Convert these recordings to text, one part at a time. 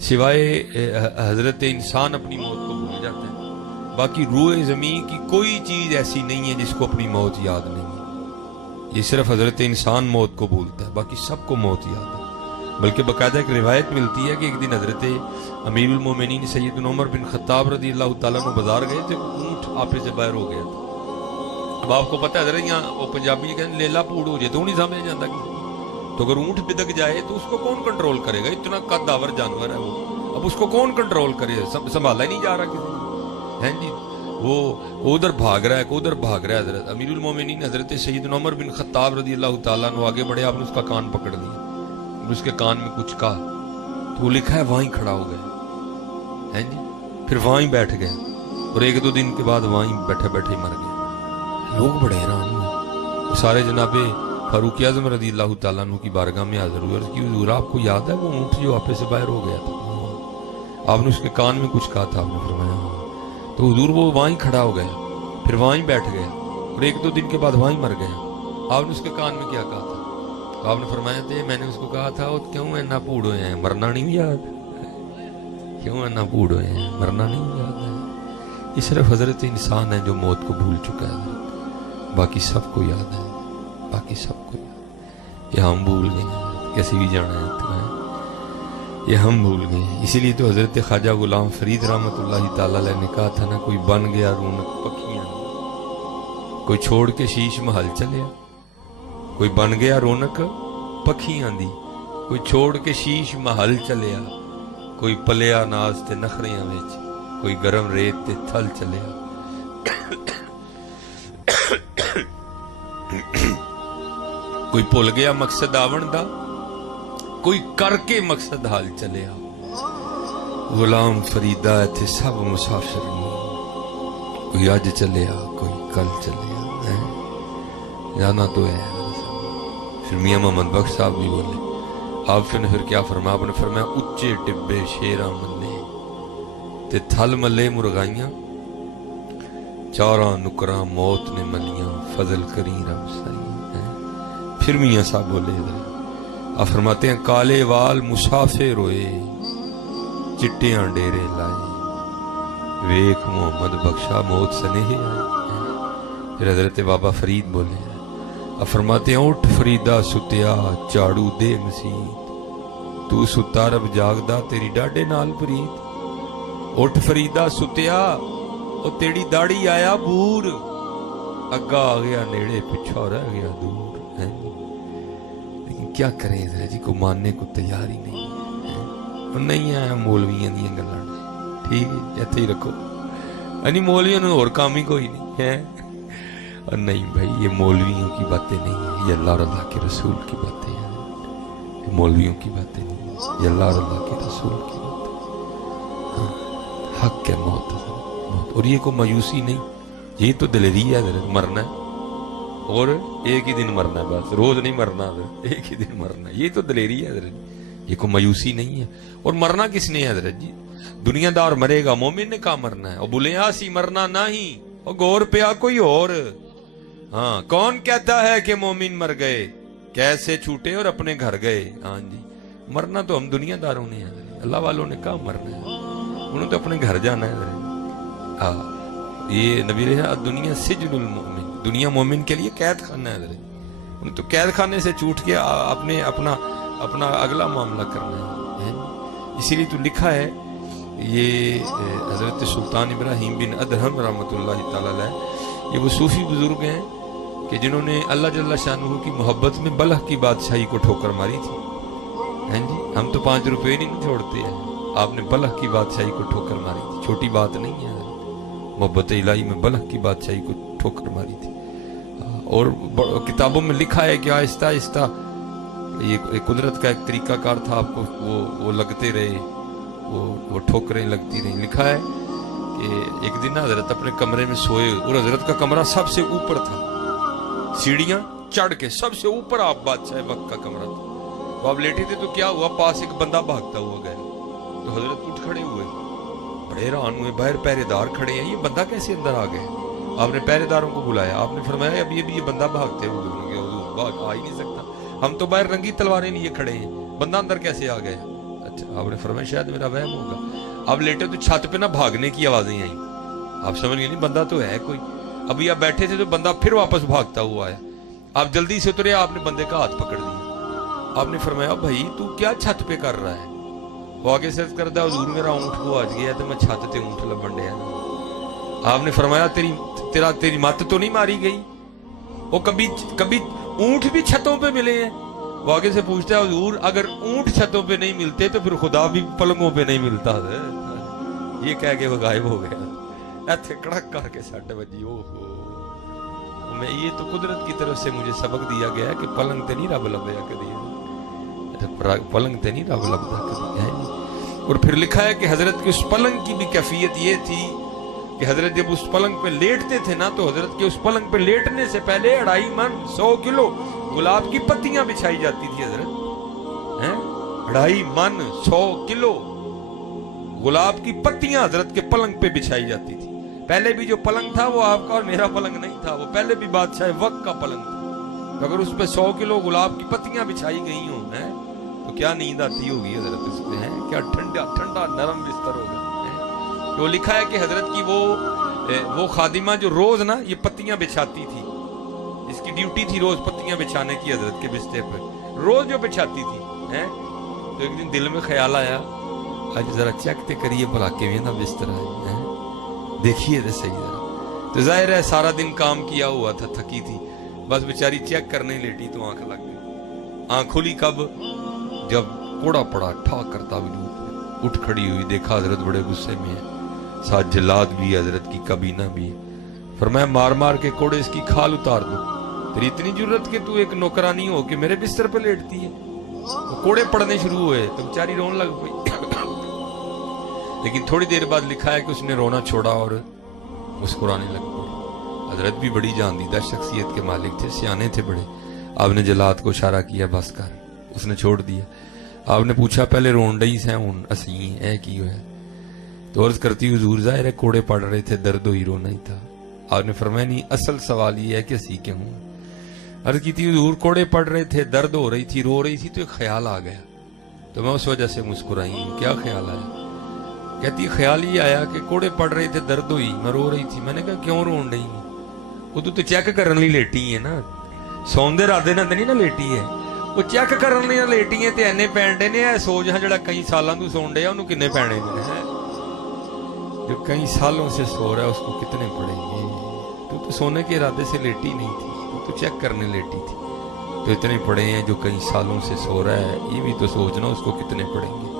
سوائے حضرت انسان اپنی موت کو بھول جاتا ہے، باقی روئے زمین کی کوئی چیز ایسی نہیں ہے جس کو اپنی موت یاد نہیں ہے۔ یہ صرف حضرت انسان موت کو بھولتا ہے، باقی سب کو موت یاد ہے۔ بلکہ باقاعدہ ایک روایت ملتی ہے کہ ایک دن حضرت امیر المومنین سیدنا عمر بن خطاب رضی اللہ تعالیٰ عنہ بازار گئے تھے، اونٹ آپے سے باہر ہو گیا تھا۔ اب آپ کو پتہ ہے حضرت یہاں وہ پنجابی کہتے ہیں لیلا پوڑ ہو جائے تو نہیں سمجھ جاتا کسی، تو اگر اونٹ بدک جائے تو اس کو کون کنٹرول کرے گا؟ اتنا قد آور جانور ہے وہ، اب اس کو کون کنٹرول کرے؟ سنبھالا ہی نہیں جا رہا کسی ہیں جی، وہ ادھر بھاگ رہا ہے، کو ادھر بھاگ رہا ہے۔ حضرت امیر المومنین حضرت سیدنا عمر بن خطاب رضی اللہ تعالیٰ عنہ آگے بڑھے، آپ نے اس کا کان پکڑ لیا، اس کے کان میں کچھ کہا تو وہ لکھا ہے وہیں کھڑا ہو گیا ہیں جی، پھر وہیں بیٹھ گئے، اور ایک دو دن کے بعد وہیں بیٹھے بیٹھے مر گئے۔ لوگ بڑے حیران ہوئے، سارے جناب فاروق اعظم رضی اللہ تعالیٰ عنہ کی بارگاہ میں حاضر ہوئے، اور حضور آپ کو یاد ہے وہ اونٹ جو آپے سے باہر ہو گیا تھا؟ آپ نے اس کے کان میں کچھ کہا تھا، آپ نے فرمایا ہاں۔ تو حضور وہ وہیں کھڑا ہو گیا، پھر وہیں بیٹھ گیا، اور ایک دو دن کے بعد وہیں مر گیا۔ آپ نے اس کے کان میں کیا کہا تھا؟ تو آپ نے فرمایا تھے میں نے اس کو کہا تھا کیوں اینا پوڑ ہوئے ہیں، مرنا نہیں یاد؟ کیوں اینا پوڑ ہوئے ہیں، مرنا نہیں یاد ہے؟ یہ صرف حضرت انسان ہے جو موت کو بھول چکا ہے، باقی سب کو یاد ہے، باقی سب کو یاد ہے۔ یہ ہم بھول گئے ہیں، کیسے بھی جانا ہے تو ہے، یہ ہم بھول گئے ہیں۔ اسی لیے تو حضرت خواجہ غلام فرید رحمۃ اللہ تعالیٰ علیہ نے کہا تھا نا، کوئی بن گیا رونق پکھیاں، کوئی چھوڑ کے شیش محل چلیا، کوئی بن گیا رونق پکھیاں دی، کوئی چھوڑ کے شیش محل چلیا، کوئی پلیا ناز تے نخریاں وچ، کوئی گرم ریت تے تھل چلیا۔ کوئی بھول گیا مقصد آون دا، کوئی کر کے مقصد حال چلیا۔ غلام فریدہ ایتھے سب مسافر نہیں، کوئی اج چلیا کوئی کل چلیا، جانا تو ہے۔ پھر میاں محمد بخش صاحب بھی بولے، آپ نے پھر کیا فرمایا؟ آپ نے فرمایا اچے ٹبے شیراں ملے تے تھل ملے مرغائیاں، چاراں نکراں موت نے ملیاں، فضل کری رب سائیں۔ پھر میاں صاحب بولے، آپ فرماتے ہیں کالے وال مسافر روئے، چٹیاں ڈیرے لائے، ویک محمد بخشا موت سنیہ آئے۔ پھر حضرت بابا فرید بولے، آپ فرماتے ہیں اٹھ فریدہ ستیا چاڑو دے مسیت، تو ستا رب جاگدا تیری ڈاڈے نال پرید۔ اٹھ فریدہ ستیا او تیری داڑی آیا بور، اگا آ گیا نیڑے پچھو رہ گیا دور۔ لیکن کیا کریں حضرت جی، کو ماننے کو تیار ہی نہیں ہے، اور نہیں آیا مولویاں دیا گلاں، ٹھیک ہے ایتھے ہی رکھو، یعنی مولویوں نے اور کام ہی کوئی نہیں ہے۔ اور نہیں بھائی، یہ مولویوں کی باتیں نہیں ہیں، یہ اللہ اور اللہ کے رسول کی باتیں ہیں، یہ مولویوں کی باتیں نہیں ہیں، یہ اللہ اور اللہ کے رسول کی باتیں ہیں۔ ہاں، حق ہے موت، اور یہ کوئی مایوسی نہیں، یہ تو دلیری ہے حضرت، مرنا ہے اور ایک ہی دن مرنا ہے، بس روز نہیں مرنا حضرت، ایک ہی دن مرنا ہے، یہ تو دلیری ہے حضرت، یہ کوئی مایوسی نہیں ہے۔ اور مرنا کس نے ہے حضرت جی؟ دنیا دار مرے گا، مومن نے کہاں مرنا ہے؟ اور بلیا سی مرنا نہیں، اور گور پیا کوئی اور۔ ہاں، کون کہتا ہے کہ مومن مر گئے، کیسے چھوٹے اور اپنے گھر گئے؟ ہاں جی، مرنا تو ہم دنیا داروں نے ہے، اللہ والوں نے کہاں مرنا ہے، انہوں تو اپنے گھر جانا ہے۔ ہاں، یہ نبی رہا دنیا سجن المؤمن، دنیا مومن کے لیے قید خانہ ہے حضرت، انہیں تو قید خانے سے چھوٹ کے اپنا اگلا معاملہ کرنا ہے۔ اسی لیے تو لکھا ہے، یہ حضرت سلطان ابراہیم بن ادہم رحمۃ اللہ تعالی علیہ، یہ وہ صوفی بزرگ ہیں کہ جنہوں نے اللہ جل شانہ کی محبت میں بلخ کی بادشاہی کو ٹھوکر ماری تھی۔ ہیں جی، ہم تو 5 روپے نہیں چھوڑتے ہیں، آپ نے بلخ کی بادشاہی کو ٹھوکر ماری تھی، چھوٹی بات نہیں ہے، محبت الہی میں بلخ کی بادشاہی کو ٹھوکر ماری تھی۔ اور کتابوں میں لکھا ہے کہ آہستہ آہستہ یہ قدرت کا ایک طریقہ کار تھا، آپ کو وہ لگتے رہے، وہ ٹھوکریں لگتی رہیں۔ لکھا ہے کہ ایک دن حضرت اپنے کمرے میں سوئے، اور حضرت کا کمرہ سب سے اوپر تھا، سیڑھیاں چڑھ کے سب سے اوپر آپ بادشاہ وقت کا کمرہ تھا۔ تو آپ لیٹے تھے تو کیا ہوا، پاس ایک بندہ بھاگتا ہوا گیا، تو حضرت اٹھ کھڑے ہوئے، بڑے حیران ہوئے، باہر پہرے دار کھڑے ہیں، یہ بندہ کیسے اندر آ گئے؟ آپ نے پہرے داروں کو بلایا، آپ نے فرمایا ابھی یہ بندہ بھاگتے ہوئے آ ہی نہیں سکتا، ہم تو باہر رنگی تلواریں لیے کھڑے ہیں، بندہ اندر کیسے آ گیا؟ अच्छा। आपने फरमाया शायद मेरा वहम होगा। अब लेटे तो छत पे ना भागने की आवाजें आई। आप समझ गए नहीं, बंदा तो है कोई। अभी आप बैठे थे तो बंदा फिर वापस भागता हुआ आया। आप जल्दी से उतरे, आपने बंदे का हाथ पकड़ दिया। आपने फरमाया भाई तू क्या छत पे कर रहा है? वो आगे से करता हुजूर मेरा ऊँट को आज गया तो मैं छत ते ऊँट लबन दिया। आपने फरमाया तेरी मत तो नहीं मारी गई? वो कभी कभी ऊँट भी छतों पे मिले हैं? वो आगे से पूछता है हुजूर अगर ऊँट छतों पे नहीं मिलते तो फिर खुदा भी पलंगों पे नहीं मिलता है। ये कह के वो गायब हो गया। ऐसे कड़क करके सट बजी। ओहो, मैं ये तो कुदरत की तरफ से मुझे सबक दिया गया कि पलंग ते नहीं रब लभया कदी, पलंग ते नहीं रब लभदा कदी है। और फिर लिखा है कि हजरत की उस पलंग की भी कैफियत ये थी कि हजरत जब उस पलंग पे लेटते थे ना तो हजरत के उस पलंग पे लेटने से पहले 2.5 मन 100 किलो गुलाब की पत्तियां बिछाई जाती थी हजरत, हैं 2.5 मन 100 किलो गुलाब की पत्तियां हजरत के पलंग पे बिछाई जाती थी। पहले भी जो पलंग था वो आपका और मेरा पलंग नहीं था, वो पहले भी बादशाह वक्त का पलंग था। तो अगर उस पे 100 किलो गुलाब की पत्तियां बिछाई गई हों हैं तो क्या नींद आती होगी हजरत उसपे, हैं क्या ठंडा ठंडा नरम बिस्तर होगा। तो लिखा है कि हजरत की वो खादिमा जो रोज ना ये पत्तियां बिछाती थी, इसकी ड्यूटी थी रोज पत्तियां बिछाने की हजरत के बिस्तर पर, रोज जो बिछाती थी हैं। तो एक दिन दिल में ख्याल आया आज जरा चेक ते करिए भला किवें दा बिस्तर है, देखिए तो सही जरा। तो जाहिर है सारा दिन काम किया हुआ था, थकी थी, बस बेचारी चेक करने लेटी तो आंख लग गई। आंख खुली कब? जब कोड़ा पड़ा ठाक करता वजूद उठ खड़ी हुई, देखा हजरत बड़े गुस्से में है, साथ जल्लाद भी हजरत की कबीना भी। फरमाया मार मार के कोड़े इसकी खाल उतार दो, तेरी इतनी जरूरत कि तू एक नौकरानी हो कि मेरे बिस्तर पे लेटती है। तो कोड़े पड़ने शुरू हुए तो बेचारी रोने लग गई। लेकिन थोड़ी देर बाद लिखा है कि उसने रोना छोड़ा और मुस्कुराने लग पड़ी। हजरत भी बड़ी जानीदा शख्सियत के मालिक थे, सियाने थे बड़े। आपने जल्लाद को इशारा किया बस कर, उसने छोड़ दिया। आपने पूछा पहले रोन डई से हुण असी ऐ की होया? तो अर्ज करती हुजूर जाहिर है कोड़े पड़ रहे थे, दर्द ही रोना ही था। आपने फरमाया नहीं असल सवाल ये है कि असी क्यों? अर्ज की थी हुजूर कोड़े पड़ रहे थे, दर्द हो रही थी, रो रही थी, तो एक ख्याल आ गया तो मैं उस वजह से मुस्कुराई। क्या ख्याल आया? कहती ख्याल ये आया कि कोड़े पड़ रहे थे, दर्द हुई, मैं रो रही थी। मैंने कहा क्यों रोन रही? वो तो चेक करने लिए लेटी है ना, सौंदे राधे ना नहीं ना लेटी है, वो चेक करने लिए लेटी है। इन्ने पैंडे ने सोच हाँ जो कई सालों तू सौन डे उन्होंने किन्ने पैने हैं? जो कई सालों से सो रहा है उसको कितने पड़ेंगे? तो सोने के इरादे से लेटी नहीं थी, तो चेक करने लेटी थी। तो इतने पड़े हैं जो कई सालों से सो रहा है, ये भी तो सोचना उसको कितने पड़ेंगे।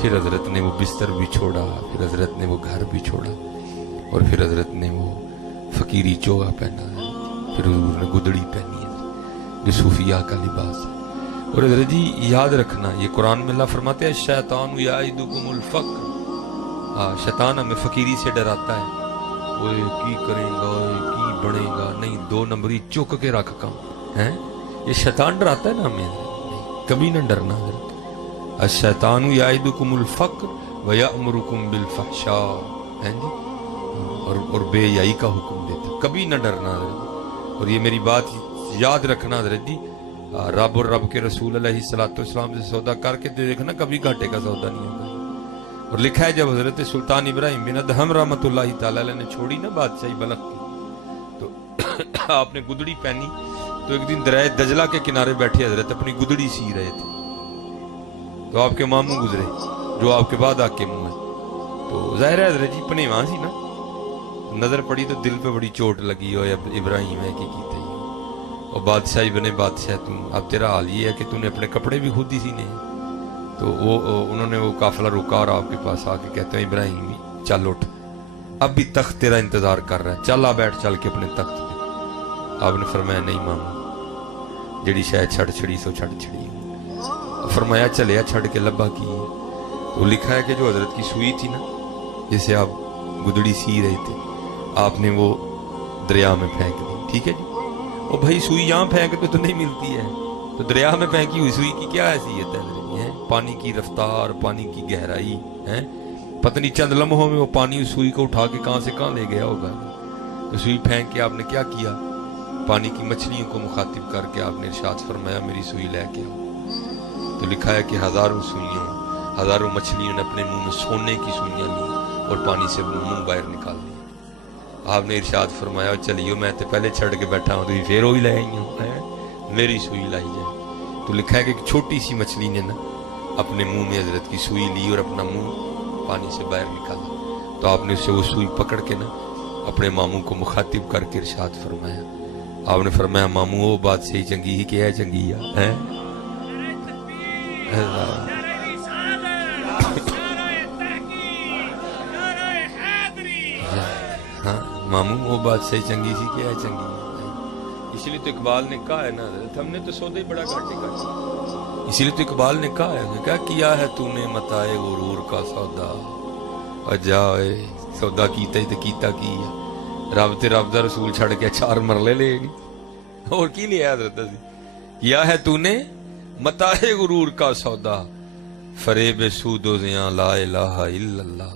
फिर हजरत ने वो बिस्तर भी छोड़ा, फिर हजरत ने वो घर भी छोड़ा, और फिर हजरत ने वो फकीरी चोगा पहना है, फिर हजूर ने गुदड़ी पहनी है जो सूफिया का लिबास है। और हजरत जी याद रखना, ये कुरान में अल्लाह फरमाते हैं शैतान याइदुकुमुल फक्र, शैतान हमें फकीरी से डराता है। वो की करेगा की बनेगा नहीं, 2 नंबरी चुक के रख काम है, ये शैतान डराता है ना हमें, कभी ना डरना। अश-शैतानु याइदुकुमुल फक्र व यअमुरुकुम बिल फहशा, हैं जी, और बेहयाई का हुक्म देता, कभी ना डरना। और ये मेरी बात याद रखना हजरत जी, रब और रब के रसूल अलैहिस्सलातु वस्सलाम से सौदा करके देखना, कभी घाटे का सौदा नहीं होगा। और लिखा है जब हजरत सुल्तान इब्राहिम बिन अदहम रहमतुल्लाहि तआला अलैह ने छोड़ी ना बादशाही बलख की, तो आपने गुदड़ी पहनी। तो एक दिन दरिया दजला के किनारे बैठे हजरत अपनी गुदड़ी सी रहे थे, तो आपके मामू गुजरे जो आपके बाद आके मुंह है। तो जाहिर है हजरत जी पनेवा सी ना, नजर पड़ी तो दिल पे बड़ी चोट लगी। और इब्राहिम है कि और बादशाही बने बादशाह तू, अब तेरा हाल ये है कि तूने अपने कपड़े भी खुद ही सीने हैं। तो वो उन्होंने वो काफिला रुका और आपके पास आके कहते हैं इब्राहिम चल उठ, अब भी तख्त तेरा इंतजार कर रहा है, चल आ बैठ चल के अपने तख्त पे। आपने फरमाया नहीं मामू, जेड़ी शायद छड़ छड़ी सो छड़ छड़ी। फरमाया चलिया छड़ के लब्बा की। तो लिखा है कि जो हजरत की सुई थी ना, जिसे आप गुदड़ी सी रहे थे, आपने वो दरिया में फेंक दी। ठीक है जी, वो भाई सुई यहाँ फेंक तो नहीं मिलती है, तो दरिया में फेंकी हुई सुई की क्या हैसियत है? पानी की रफ्तार, पानी की गहराई है, पत्नी चंद लम्हों में वो पानी उस सुई को उठा के कहां से कहां ले गया होगा। तो सुई फेंक के आपने क्या किया? पानी की मछलियों को मुखातिब करके आपने इरशाद फरमाया मेरी सुई लेके आओ। तो लिखा है कि हजारों सुइयों हजारों मछलियों ने अपने मुंह में सोने की सुइयां ली और पानी से मुंह बाहर निकाल लिया। आपने इरशाद फरमाया चलियो मैं तो पहले छड़ के बैठा हूँ, तुम फिर वही लाई हो, मेरी सुई लाई जाए। तो लिखा है कि एक छोटी सी मछली ने ना अपने मुंह में हजरत की सुई ली और अपना मुंह पानी से बाहर निकाला। तो आपने उससे वो सुई पकड़ के ना अपने मामू को मुखातिब करके इरशाद फरमाया। आपने फरमाया मामू वो बात सही चंगी ही कि है चंगी है? हाँ मामू वो बात सही चंगी सी कि है चंगी है। इसलिए तो इकबाल ने कहा है ना, हमने तो सौदा ही बड़ा घाटे का। इसीलिए तो इकबाल ने कहा है, क्या किया है तूने मताए गुरूर का सौदा, और जाए सौदा कीता ही तो कीता की रब ते रब दा रसूल छड़ के 4 मरले ले और की लिया हजरत किया है तूने मताए गुरूर का सौदा, फरेब सूदो ज़िया ला इलाहा इल्लल्लाह।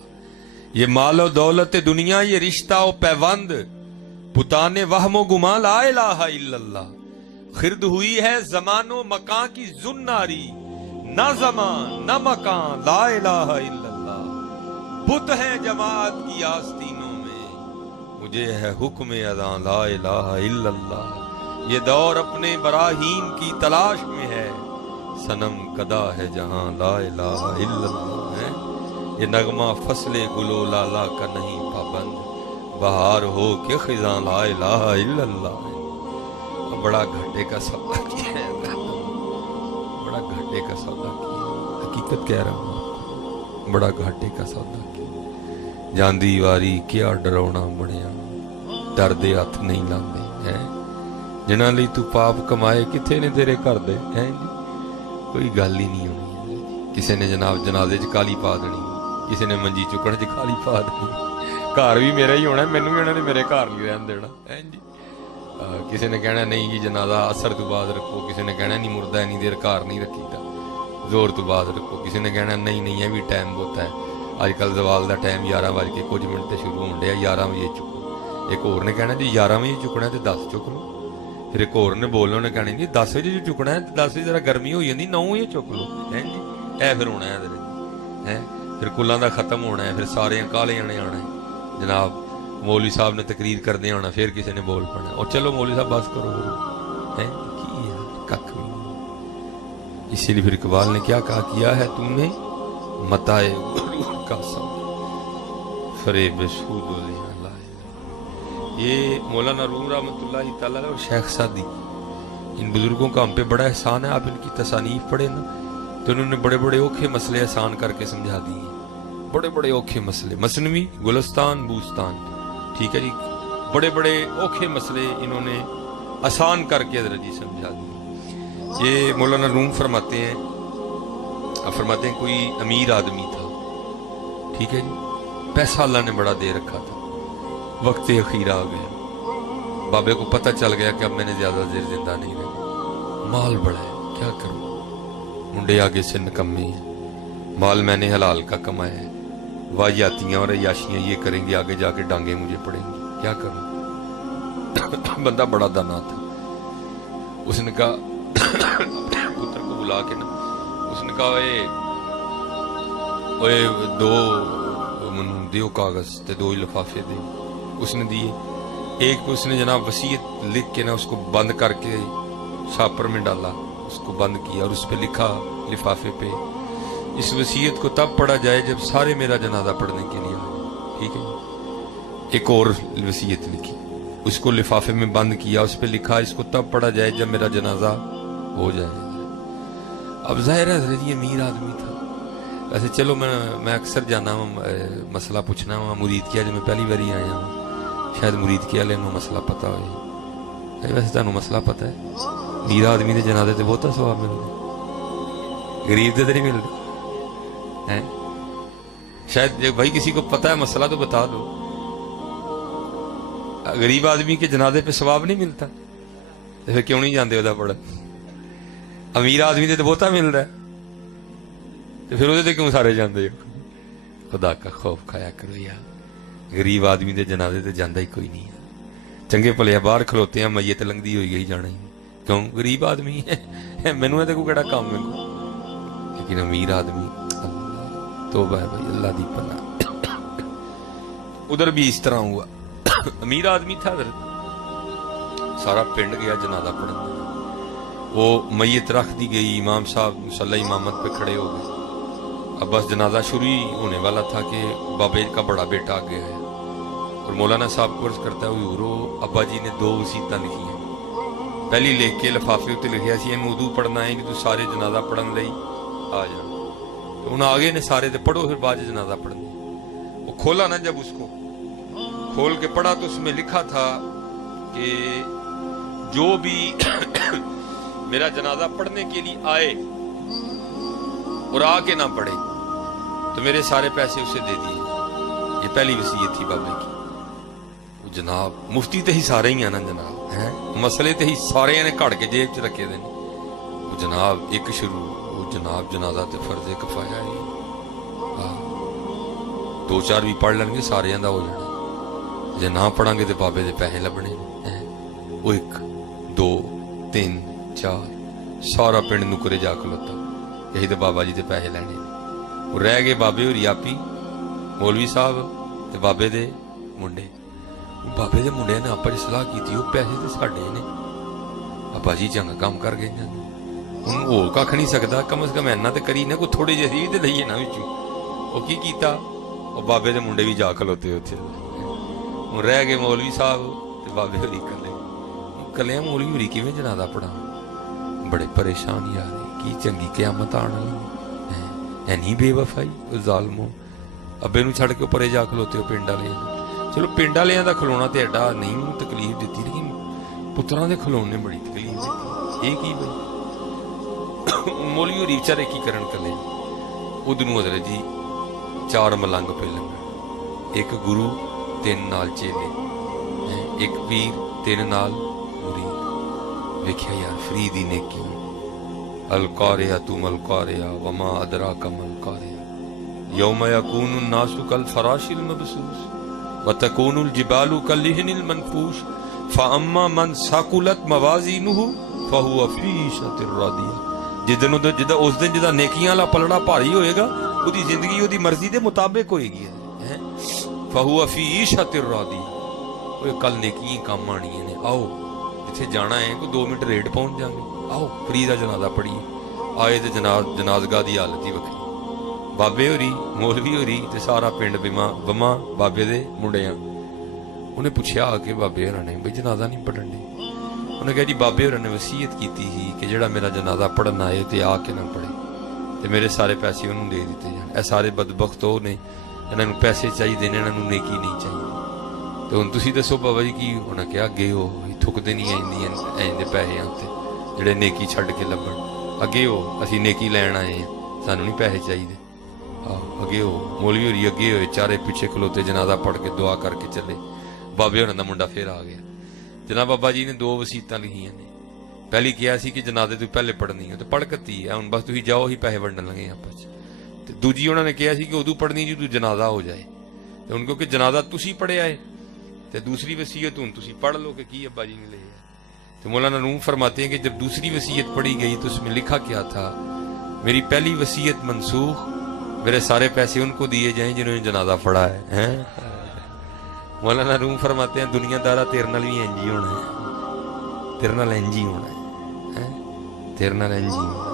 ये मालो दौलत दुनिया ये रिश्ता ओ पैवंद, पुताने वहमो गुमा ला इलाहा इल्लल्लाह। खिरद हुई है जमानो मकान की जुन्नारी, न जमान न मकान ला इलाहा इल्लल्लाह। बुत है जमात की आस्तीनों में, मुझे है हुक्म अज़ां ला इलाहा इल्लल्लाह। ये दौर अपने बराहीन की तलाश में है, सनम कदा है जहां ला इलाहा इल्लल्लाह है। ये नगमा फसले गुलो लाला का नहीं पाबंद, बहार हो के खिज़ां ला इलाहा इल्लल्लाह है। बड़ा घाटे का सौदा किया है, बड़ा घाटे का सौदा किया, हकीकत कह रहा हूँ, बड़ा घाटे का सौदा किया। जांदी वारी क्या डराउना बनिया, डर दे हथ नहीं लांदे हैं, जिन्हां लई तू पाप कमाए किथे ने तेरे घर दे हैं जी। कोई गल ही नहीं होनी। किसी ने जनाब जनाजे च काली पा देनी, किसी ने मंजी चुकण च काली पा देनी, घर भी मेरा ही होना, मैनू भी उन्होंने मेरे घर नहीं रहन देना है जी। किसी ने कहना नहीं जी जनाजा असर तो बाद रखो, किसी ने कहना नहीं मुर्दा इन्नी देर घर नहीं रखीदा, जोर तो बाद रखो, किसी ने कहना नहीं नहीं ये भी टाइम बहुत है, अजकल जवाल का टाइम 11 बज के कुछ मिनट शुरू होने दिया, 11 बजे चुको। एक होर ने कहना जी 11 बजे चुकना है तो 10 चुक लो। फिर एक होर ने बोलना उन्हें कहना जी 10 बजे जो चुकना है तो 10 बजे जरा गर्मी हो जाती 9 बजे चुक लो है जी। ए फिर होना है फिर कुलों का खत्म होना है, फिर सारे काले जने आना है जनाब, मौलवी साहब ने तकरीर करने आना, फिर किसी ने बोल पड़ना और चलो मौलवी साहब बस करो है की है कख भी। इसीलिए फिर इकबाल ने क्या कहा, किया है तूने मताए का सौदा, फरेब सूदो ज़िया ला। ये मौलाना रूम रहमतुल्लाहि तआला और शेख सादी, इन बुजुर्गों का हम पे बड़ा एहसान है। आप इनकी तसानीफ पढ़े ना तो उन्होंने बड़े बड़े औखे मसले आसान करके समझा दिए, बड़े बड़े औखे मसले, मसनवी गुलस्तान बूस्तान, ठीक है जी, बड़े बड़े औखे मसले इन्होंने आसान करके हज़रत जी समझा दिए। ये मौलाना रूम फरमाते हैं कोई अमीर आदमी था, ठीक है जी, पैसा अल्लाह ने बड़ा दे रखा था, वक्त अखीरा आ गया, बाबे को पता चल गया कि अब मैंने ज्यादा देर जिंदा नहीं रहना, माल बड़ा है क्या करूं, मुंडे आगे से निकम्मे हैं, माल मैंने हलाल का कमाया है, वाहियातियां और अयाशियां ये करेंगे, आगे जाके डांगे मुझे पड़ेंगी, क्या करूं। बंदा बड़ा दाना था, उसने कहा पुत्र को बुला के ना, उसने कहा ओए दो दियो कागज ते 2 लिफाफे दे। उसने दिए, एक पे उसने जनाब वसीयत लिख के ना उसको बंद करके छापर में डाला, उसको बंद किया और उस पर लिखा लिफाफे पे, इस वसीयत को तब पढ़ा जाए जब सारे मेरा जनाजा पढ़ने के लिए आए, ठीक है। एक और वसीयत लिखी, उसको लिफाफे में बंद किया, उस पर लिखा इसको तब पढ़ा जाए जब मेरा जनाजा हो जाए। अब जाहिर है ये अमीर आदमी था, वैसे चलो मैं अक्सर जाना मसला पूछना वहाँ मुरीद किया, जब मैं पहली बारी आया हूँ, शायद मुरीद किया लेना मसला पता हो। वैसे तुहानू मसला पता है, अमीर आदमी के जनाजे से बहुता सवाब मिलता, गरीब के तो नहीं मिलता है। शायद भाई किसी को पता है मसला तो बता दो, गरीब आदमी के जनाजे पे सवाब नहीं मिलता तो फिर क्यों नहीं जाते उदा पढ़न। अमीर आदमी से तो बहुता मिलता है तो फिर उहदे ते क्यों सारे जाते हो। खुदा का खौफ खाया करो यार, गरीब आदमी के जनाजे ते जाता ही कोई नहीं है। चंगे भले बाहर खलोते हैं, मैयत लंघदी हुई गई जाना ही, क्यों गरीब आदमी है मैनू तो कोई केड़ा काम है। लेकिन अमीर आदमी तौबा है भाई, अल्लाह दी पनाह। उधर भी इस तरह हुआ, अमीर आदमी था, सारा पिंड गया जनाजा पढ़ने। वो मैयत रख दी गई, इमाम साहब मुसल्ला इमामत पे खड़े हो गए। अब बस जनाजा शुरू ही होने वाला था कि बाबे का बड़ा बेटा आ गया है और मौलाना साहब को अर्ज करता है, हुजूरो अब्बा जी ने 2 वसीयतां लिखी हैं। पहली लिख के लिफाफे उत्ते लिखिया सी, इन्हूं उदू पढ़ना है कि तू सारे जनाजा पढ़न लई आ जा। तो हुण आ गए ने सारे, ते पढ़ो फिर बाद जनाजा पढ़ना। वो खोला ना जब उसको खोल के पढ़ा तो उसमें लिखा था कि जो भी मेरा जनाजा पढ़ने के लिए आए और आके ना पढ़े तो मेरे सारे पैसे उसे दे दिए। ये पहली वसीयत थी बाबे की। वो जनाब मुफ्ती तो ही सारे ही हैं ना जनाब, हैं मसले तो ही सारे ने घड़ के जेब च रखे दे। वो जनाब एक शुरू, वो जनाब जनाजा तो फर्जे कफाया है, 2-4 भी पढ़ लेंगे सारे का हो जाना। जे ना पढ़ांगे तो बाबे दे पैसे लभने हैं। वो 1 2 3 4 सारा पिंड नुकरे जा खलोता, यही तो बाबा जी दे पैसे लैने। वो रह गए बाबे होरी आपी, मौलवी साहब ते बाबे दे मुंडे। बाबे दे मुंडे ने आपस सलाह की, वो पैसे तो साडे ने, बाबा जी चंगा काम कर गए। हुण हो कख नहीं सकता, कम से कम इन्ना तो करी ना, कोई थोड़े जे असीं भी तो लईए ना विचों। वो की कीता, वो बाबे दे मुंडे भी जा खलोते उत्थे। हुण रह गए मौलवी साहब ते बाबे होरी कल्ले। कल्लियां मौलवी होरी किवें जनाजा पढ़ा, बड़े परेशान यार, की चंगी क़यामत आण वाली है नहीं बेवफाई। ज़ालमो अब्बे नूं छड़ के परे जा खलोते हो पिंड वाले। चलो पिंड वालियां दा खलोना ते एडा नहीं तकलीफ दित्ती, लेकिन पुत्रां दे खलोने बड़ी तकलीफ दित्ती। ये की बई मौलवी होरी बेचारे की करन कल्ले। उधरों हज़रत जी 4 मलंग पे लंघण, 1 गुरु 3 नाल चेले, 1 पीर 3 नाल मुरीद। वेख्या यार फरीद ही नेकी। अल कारिया तुम अल कारिया वमा अदराका मल कारिया यौम यकूनु नासु कल फराशिल मबसूस व तकूनुल जिबालु कल लिहनिल मनफूश फअम्मा मन साकुलत मवाज़ीनुहु फहुवा फी ईशतिर रादिया। जिदा उस दिन जिदा नेकियां वाला पलड़ा भारी होएगा, ਉਹਦੀ ਜ਼ਿੰਦਗੀ ਉਹਦੀ ਮਰਜ਼ੀ ਦੇ ਮੁਤਾਬਿਕ ਹੋਏਗੀ ਹੈ। ਫਹੁਆ ਫੀ ਈਸ਼तिर रादिया। ਉਹ ਕੱਲ नेकी ਕੰਮ ਆਣੀਆਂ ਨੇ। आओ ਜਿੱਥੇ ਜਾਣਾ ਹੈ ਕੋਈ 2 ਮਿੰਟ ਰੇਟ ਪਹੁੰਚ ਜਾਾਂਗੇ। आओ ਫਰੀ ਦਾ ਜਨਾਜ਼ਾ ਪੜੀਏ। ਆਏ ਤੇ ਜਨਾਜ਼ਗਾ ਦੀ ਹਾਲਤ ਹੀ ਵੱਖਰੀ। ਬਾਬੇ ਹੋਰੀ ਮੌਲਵੀ ਹੋਰੀ ਤੇ ਸਾਰਾ ਪਿੰਡ ਬਮਾ ਬਾਬੇ ਦੇ ਮੁੰਡਿਆਂ। ਉਹਨੇ ਪੁੱਛਿਆ ਆ ਕੇ ਬਾਬੇ ਹੋਰਾਂ ਨੇ, ਬਈ ਜਨਾਜ਼ਾ ਨਹੀਂ ਪੜਨ ਦੇ। ਉਹਨੇ ਕਿਹਾ ਜੀ ਬਾਬੇ ਹੋਰਾਂ ਨੇ ਵਸੀਅਤ ਕੀਤੀ ਸੀ ਕਿ ਜਿਹੜਾ ਮੇਰਾ ਜਨਾਜ਼ਾ ਪੜਨ ਆਏ ਤੇ ਆ ਕੇ ਨਾ ਪੜੇ ਤੇ ਮੇਰੇ ਸਾਰੇ ਪੈਸੇ ਉਹਨੂੰ ਦੇ ਦਿੱਤੇ ਜਾਣ। ਇਹ ਸਾਰੇ ਬਦਬਖਤ ਉਹ ਨੇ, ਇਹਨਾਂ ਨੂੰ ਪੈਸੇ ਚਾਹੀਦੇ ਨੇ, ਇਹਨਾਂ ਨੂੰ ਨੇਕੀ ਨਹੀਂ ਚਾਹੀਦੀ। ਤੇ ਹੁਣ ਤੁਸੀਂ ਦੱਸੋ ਬਾਬਾ ਜੀ ਕੀ ਹੋਣਾ? ਕਿਹਾ ਅੱਗੇ ਉਹ ਥੁੱਕਦੇ ਨਹੀਂ ਆਉਂਦੀਆਂ ਐਂ ਦੇ ਪੈਸਿਆਂ ਉੱਤੇ ਜਿਹੜੇ ਨੇਕੀ ਛੱਡ ਕੇ ਲੱਭਣ। ਅੱਗੇ ਉਹ ਅਸੀਂ ਨੇਕੀ ਲੈਣ ਆਏ ਹਾਂ, ਸਾਨੂੰ ਨਹੀਂ ਪੈਸੇ ਚਾਹੀਦੇ। ਆਹ ਅੱਗੇ ਉਹ ਮੌਲਵੀ ਹੋਰੀ ਅੱਗੇ ਹੋਏ, ਚਾਰੇ ਪਿੱਛੇ ਖਲੋਤੇ, ਜਨਾਜ਼ਾ ਪੜ੍ਹ ਕੇ ਦੁਆ ਕਰਕੇ ਚੱਲੇ। ਬਾਬੇ ਹੋਰਾਂ ਦਾ ਮੁੰਡਾ ਫੇਰ ਆ ਗਿਆ। ਜਨਾਬ ਬਾਬਾ ਜੀ ਨੇ 2 ਵਸੀਅਤਾਂ ਲਿਖੀਆਂ ਨੇ। ਪਹਿਲੀ ਕਿਹਾ ਸੀ ਕਿ ਜਨਾਜ਼ੇ ਤੋਂ ਪਹਿਲੇ ਪੜ੍ਹਨੀ ਹੈ, ਤੇ ਪੜ੍ਹ ਕੱਤੀ ਹੈ, ਹੁਣ ਬਸ ਤੁਸੀਂ ਜਾਓ ਹੀ ਪੈਸੇ ਵੰਡਣ ਲੱਗੇ ਆਪਸ ਚ। ਤੇ ਦੂਜੀ ਉਹਨਾਂ ਨੇ ਕਿਹਾ ਸੀ ਕਿ ਉਦੋਂ ਪੜ੍ਹਨੀ ਜਦੋਂ ਜਨਾਜ਼ਾ ਹੋ ਜਾਏ। ਤੇ ਹੁਣ ਕਿਉਂਕਿ ਜਨਾਜ਼ਾ ਤੁਸੀਂ ਪੜ੍ਹਿਆ ਹੈ ਤੇ दूसरी वसीयत ਹੁਣ ਤੁਸੀਂ पढ़ लो कि की अब्बा जी ने ले है। तो मौलाना रूम फरमाते हैं कि जब दूसरी वसीयत पढ़ी गई तो उसमें लिखा क्या था? मेरी पहली वसीयत मनसूख, मेरे सारे पैसे उनको दिए जाएं जिन्होंने जनाजा पढ़ा है। मौलाना रूम फरमाते हैं दुनियादारा तेरे नाल भी इंज ही होना है, तेरे नाल इंज ही होना है, तेरे नाल इंज ही होना।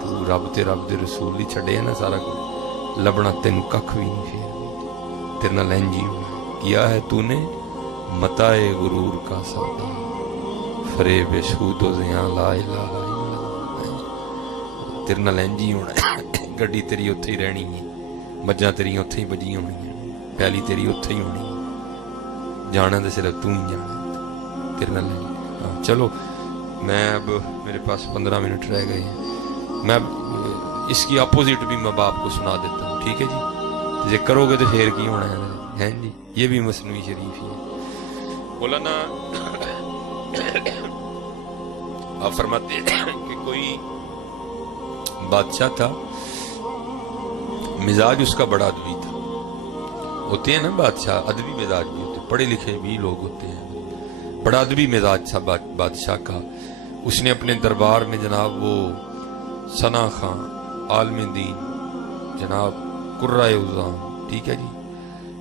तू रब दे रसूल ही छड़े है ना, सारा कुछ लभना तेन कख भी नहीं, फिर तेरे नाल इंज ही होना। किया है तूने मताए गुरूर का सौदा, फरेब सूदो ज़िया ला इलाहा इल्लल्लाह। तेरे नाल इंज ही होना, गड्डी तेरी उत्थे ही रहनी है, मज्जां तेरी उत्थे ही बजियां होणियां, पैली तेरी उत्थे ही होनी, जाना तो सिर्फ तू ही जाना, तेरे नाल। चलो मैं अब मेरे पास 15 मिनट रह गए हैं, मैं इसकी अपोजिट भी मैं बाप को सुना देता हूँ, ठीक है जी? जे करोगे तो फिर की होना है जी? ये भी मसनवी शरीफ ही है। मौलाना आप फरमाते हैं कि कोई बादशाह था, मिजाज उसका बड़ा अदबी था। होते हैं ना बादशाह, अदबी मिजाज भी होते, पढ़े लिखे भी लोग होते हैं। बड़ा अदबी मिजाज था बादशाह का। उसने अपने दरबार में जनाब वो सना खां आलम दीन जनाब कुर्रा उज़ाम, ठीक है जी,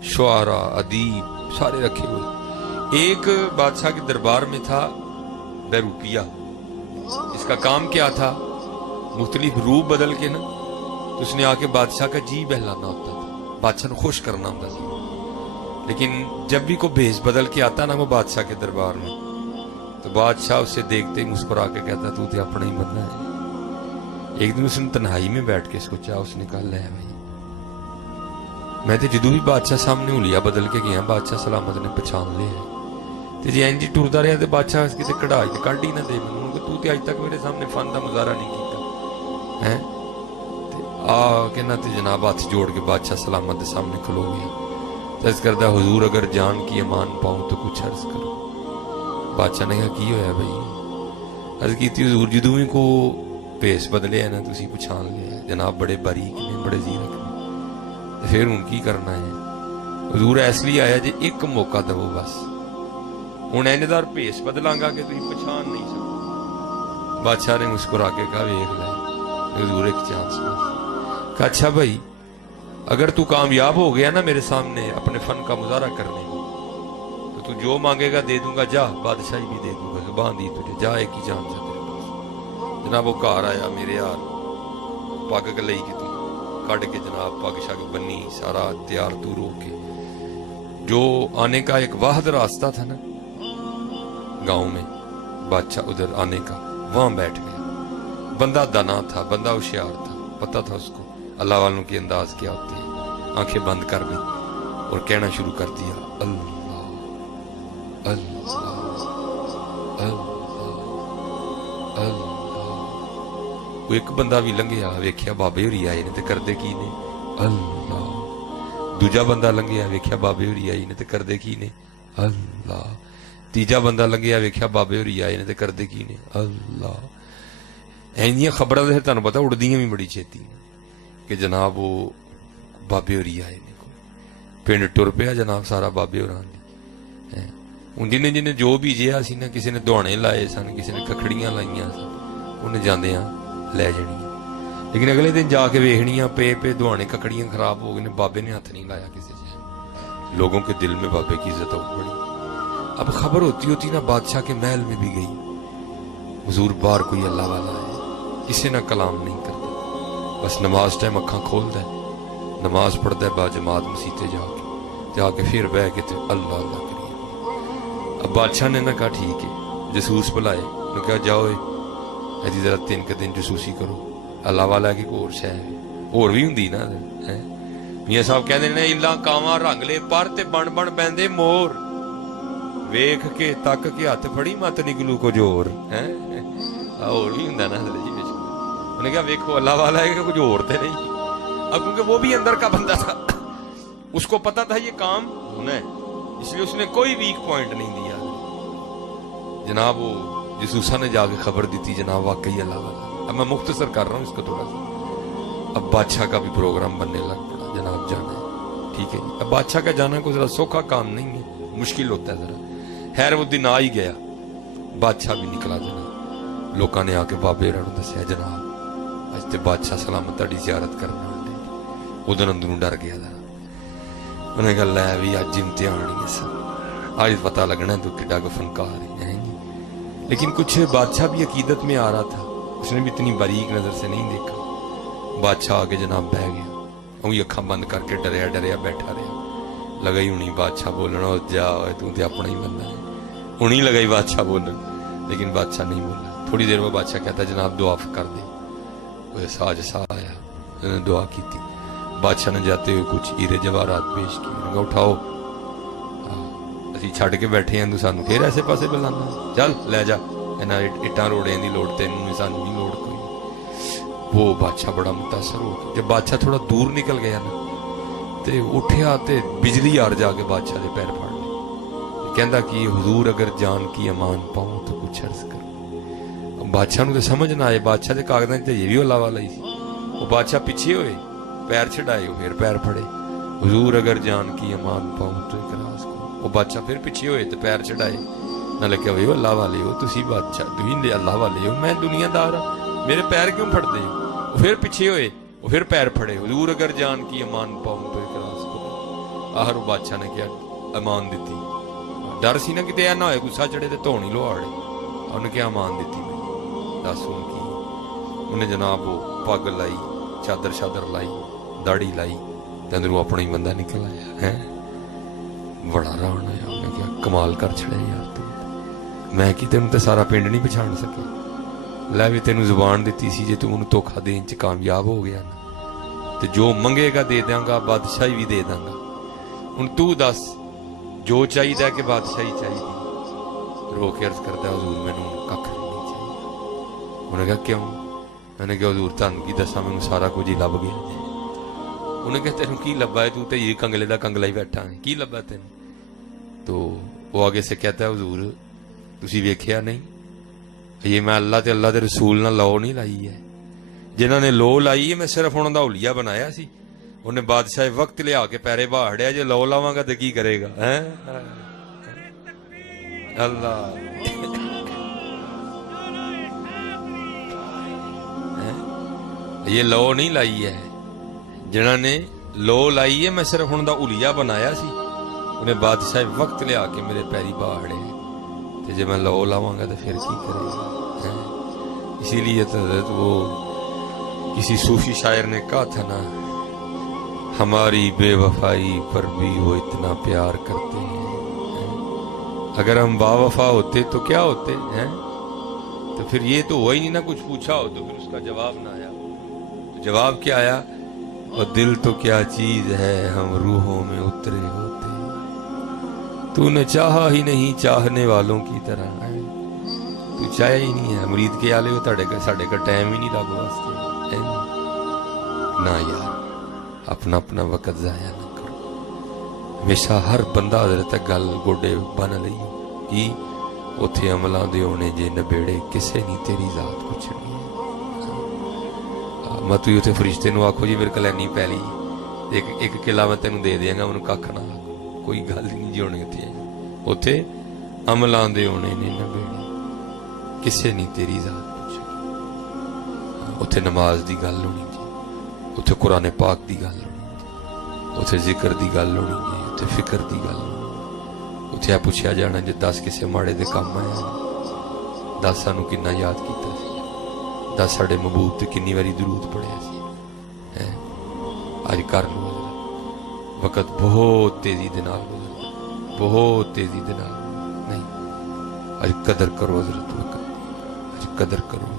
शुआरा, अदीब सारे रखे हुए। एक बादशाह के दरबार में था बहरूपिया, इसका काम क्या था, मुख्तलिफ रूप बदल के ना तो उसने आके बादशाह का जी बहलाना होता था, बादशाह को खुश करना होता था। लेकिन जब भी कोई भेष बदल के आता ना वो बादशाह के दरबार में, तो बादशाह उसे देखते ही मुस्कुरा के कहता तू तो अपना ही बंदा है। एक दिन उसने तन्हाई में बैठ के सोचा, उसने कहा ले भाई मैं तो जदों भी बादशाह सामने हुलिया बदल के गया, बादशाह सलामत ने पछान लिया है, तो जे इंज टुरदा रहा तो बादशाह किसी कढ़ाई तो कढ़ ही ना दे मैं, तू तो अज तक मेरे सामने फन का मुजाहरा नहीं किया है। आ के ना तो जनाब हाथ जोड़ के बादशाह सलामत के सामने खलो गया, तो अर्ज करदा हुजूर अगर जान की अमान पाऊं तो कुछ अर्ज करो। बादशाह ने कहा की होया भाई, अर्ज की हुजूर जदों भी को भेस बदले है ना तुसी पछान लिया जनाब बड़े बारीक ने, बड़े जीरक ने, तो फिर हुण की करना है। हुजूर इसलिए आया जे एक मौका दवो बस, हुण इंजदार भेस बदलांगा कि तुसी पछान नहीं सकते। बादशाह ने मुस्कुरा के कहा वेख ले हुजूर एक चांस बस। कहा अच्छा भाई अगर तू कामयाब हो गया ना मेरे सामने अपने फन का मुजाहरा करने में, तो तू जो मांगेगा दे दूंगा, जा बादशाही भी दे दूंगा, जुबान दी तुझे, जा एक ही जान से तेरे पास। जनाब वो घर आया मेरे यार, पग गलई की तू कट के जनाब पग शग बनी, सारा तैयार तू रो के, जो आने का एक वाहद रास्ता था ना गांव में, बादशाह उधर आने का, वहां बैठ गया। बंदा दाना था, बंदा होशियार था, पता था उसको अल्लाह वालों के अंदाज क्या होते हैं। आंखें बंद कर दी और कहना शुरू कर दिया अल्लाह अल्लाह अल्लाह अल्लाह। वो एक बंदा भी लंघिया, वेख्या बाबे होरी आए ने ते करदे की ने अल्लाह। दूजा बंदा लंघिया, वेख्या बाबे होरी आए ने ते करदे की ने अल्लाह। तीजा बंदा लंघिया, वेख्या बाबे होरी आए ने ते करदे की ने अल्लाह। ऐनियां खबरां ते तुहानूं पता उड़दियां भी बड़ी छेती कि जनाब वो बाबे होरी आए ने, पिंड टुर पिया जनाब सारा बाबे होरां दी। हुण जिन्हें जिन्हें जो भी जिहा सी ना, किसी ने दुआने लाए सन, किसी ने कखड़ियां लाइयां सन, उन्हें जांदियां लै जानियां। लेकिन अगले दिन जाके वेखनियां पे पे दुआने ककड़ियां खराब हो गए ने, बाबे ने हाथ नहीं लाया किसी से। लोगों के दिल में बाबे की इज्जत हो पड़ी। अब खबर होती होती ना बादशाह के महल में भी गई, हुजूर बाहर कोई अल्लाह वाला है, किसी ना कलाम नहीं करता, बस नमाज टाइम अखा खोलता है, नमाज पढ़ता है बाजमात मसीते जाके फिर बह के तो अल्लाह अल्लाह करिए। अब बादशाह ने ना कहा ठीक है, जसूस बुलाए, कहा जाओ अजी जरा 3 दिन जसूसी करो, अल्लाह वाला की होर शह होर भी हुंदी ना है। मियां साहब कहते ने इला कावां रंग ले पर ते बन बन पैंदे मोर, वेख के तक के हथ फड़ी मत निकलू कुछ होर है, होर भी हुंदा ना जी। उन्होंने कहा वेखो अल्लाह वाला है कि कुछ और थे नहीं। अब क्योंकि वो भी अंदर का बंदा था, उसको पता था ये काम होना है, इसलिए उसने कोई वीक पॉइंट नहीं दिया। जनाब वो जसूसा ने जाके खबर दी थी जनाब वाकई अल्लाह वाला। अब मैं मुख्तसर कर रहा हूँ इसको थोड़ा सा। अब बादशाह का भी प्रोग्राम बनने लग पड़ा, जनाब जाना है, ठीक है। अब बादशाह का जाना कोई जरा सौखा काम नहीं है, मुश्किल होता है जरा। खैर वो दिन आ ही गया, बादशाह भी निकला। जनाब लोगों ने आके बाबे होरां नूं दस्सिया जनाब अज तो बादशाह सलामत तुहाडी ज़ियारत करने आए। उधर अंदरों डर गया था, उन्हें कहा लै भी अज इम्तिहान ही है सब, अज पता लगना तू किड्डा को फनकार है। लेकिन कुछ बादशाह भी अकीदत में आ रहा था, उसने भी इतनी बारीक नजर से नहीं देखा। बादशाह आगे जनाब बह गया, वही अखा बंद करके डरिया डरिया बैठा रहा। लगाई हुनी बादशाह बोलना जा तू तो अपना ही बंदा है, हुनी लगाई बादशाह बोलन, लेकिन बादशाह नहीं बोला। थोड़ी देर में बादशाह कहता जनाब दुआ कर दे। साज सा आया, उन्होंने दुआ की थी। बादशाह ने जाते हुए कुछ हीरे जवाहरात पेश किए, उन्होंने उठाओ असी छड़ के बैठे हैं, तू सानू फिर ऐसे पासे बुलाना, चल लै जा, इन्हां इट्टां रोड़ियां दी लोड़ तैनूं, सानू नहीं लोड़ कोई। वो बादशाह बड़ा मुतासर हो गया। जब बादशाह थोड़ा दूर निकल गया ना ते उठिया ते बिजली आर जाके बादशाह के पैर फड़ ले, कहंदा कि हुजूर अगर जान की अमान पाऊं तो कुछ अर्ज करो। बादशाह तो समझ ना आए, बादशाह के कागजां च ये भी अल्लाह वाला ही सी। वो बादशाह पीछे होए, पैर छड़ाए, फिर पैर फड़े, हुजूर अगर जान की अमान पाऊं तो एक राज को। वो बादशाह फिर पीछे होए तो पैर चढ़ाए, नाले क्या भाई अल्लाह वाले हो तुसी, बादशाह तुसीं अल्लाह वाले हो, मैं दुनियादार हाँ, मेरे पैर क्यों फड़ते हो। फिर पीछे होए, وہ پھر پیر پھڑے حضور اگر جان کی امان پاؤں تو اقراض کرو آخر وہ بادشاہ نے کیا امان دیتی ڈر سی نا کتے نہ ہوئے گسا چڑھے تو دھونی لوہاڑے انہیں کیا امان دیتی میں دس ہوں کی انہیں جناب وہ پگ لائی چادر شادر لائی داڑھی لائی تے اندروں اپنا ہی بندہ نکل آیا ہے بڑا ران آیا انہیں کیا کمال کر چھڑے یار تو میں کی تینوں تے سارا پنڈ نہیں پچھان سکے لے بھی تینوں زبان دیتی سی جے تو انہوں دھوکھا دین چ کامیاب ہو گیا نا تے جو منگے گا دے دیاں گا بادشاہی بھی دے داں گا ہن تو دس جو چاہیے کہ بادشاہی چاہیے رو کے عرض کرتا حضور مینوں ککھ نہیں چاہیے انہیں کہا کیوں میں نے کہا حضور تان کی دساں مینوں سارا کچھ ہی لب گیا جی انہیں کہا تینوں کی لبا ہے تو تے یہ کنگلے دا کنگلا ہی بیٹھا ہے کی لبا تینوں تو وہ آگے سے کہتا ہے حضور تسی ویکھیا نہیں یہ میں اللہ تے اللہ دے رسول نہ لو نہیں لائی ہے جنہاں نے لو لائی ہے میں صرف انہاں دا اولیاء بنایا سی انہیں بادشاہ وقت لیا کے پیرے باہڑیا جو لو لاواں گا تے کی کرے گا اللہ یہ لو نہیں لائی ہے جنہاں نے لو لائی ہے میں صرف انہاں دا اولیاء بنایا سی انہیں بادشاہ وقت لیا کے میرے پیری باہڑے تے جب میں لو لاواں گا تو پھر کی کرے گا اسی لیے تو حضرت وہ کسی صوفی شاعر نے کہا تھا نا ہماری بے وفائی پر بھی وہ اتنا پیار کرتے ہیں اگر ہم با وفا ہوتے تو کیا ہوتے ہیں تو پھر یہ تو ہوا ہی نہیں نا کچھ پوچھا ہو تو پھر اس کا جواب نہ آیا تو جواب کیا آیا اور دل تو کیا چیز ہے ہم روحوں میں اترے ہوتے تو نے چاہا ہی نہیں چاہنے والوں کی طرح تو چاہیا ہی نہیں ہے مرید کے آلے ہو ساڑھے کا ٹائم ہی نہیں لگو واسطے نہ یار اپنا اپنا وقت ضائع نہ کرو ہمیشہ ہر بندہ حضرت گل گوڈے بن لئی کی اتھے عملاں دے ہونے جے نبیڑے کسے نہیں تیری ذات کچھ نہیں میں تو اتھے فرشتے نو آکھو جی میرے کلینی پہلی ایک قلعہ میں تینوں دے دیاں گا انہوں ککھ نہ کوئی گل نہیں جی ہونے اتھے عملاں دے ہونے نے نبیڑے کسے نہیں تیری ذات کچھ اتھے نماز دی گل ہونی جی اتھے قرآن پاک دی گل ہونی اتھے ذکر دی گل ہونی جی اتھے فکر دی گل ہونی اتھے پوچھیا جانا جی 10 کسے ماڑے دے کام آیا 10 سانو کنا یاد کیتا سی 10 ساڑے محبوب تے کنی واری درود پڑھیا سی آج کر لو وقت بہت تیزی دے نال گزردا بہت تیزی دے نال نہیں آج قدر کرو حضرت وقت آج قدر کرو